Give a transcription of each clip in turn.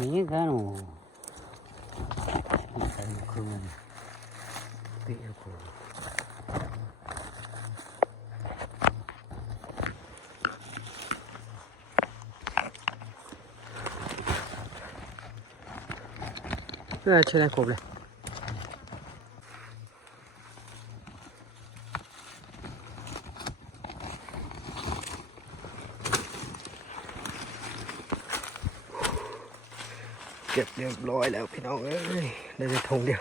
Nghĩ cái nó cái không bị của cái trên này cột nàyเก็บเรียบร้อยแล้วพี่น้องเอ้ยได้แต่ถุงเดียว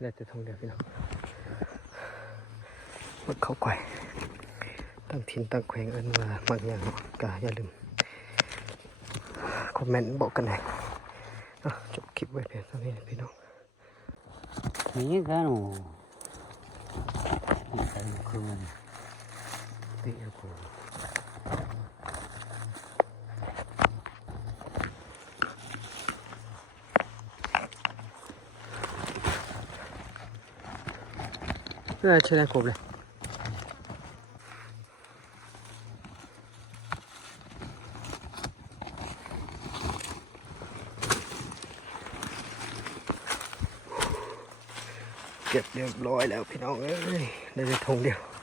ได้แต่ทงเดียวพี่น้องมันเข้าไกวตั้งถิ่นตั้งแขวงเอิ้นว่าบางอย่างก็อย่าลืมคอมเมนต์บอกกันหน่อยจบคลิปไว้เพียงเท่านี้พี่น้องนี่ก็หนูcái không bị của cái trên này cột nàyเก็บเรียบร้อยแล้วพี่น้องเอ้ยได้แต่ถุงเดียว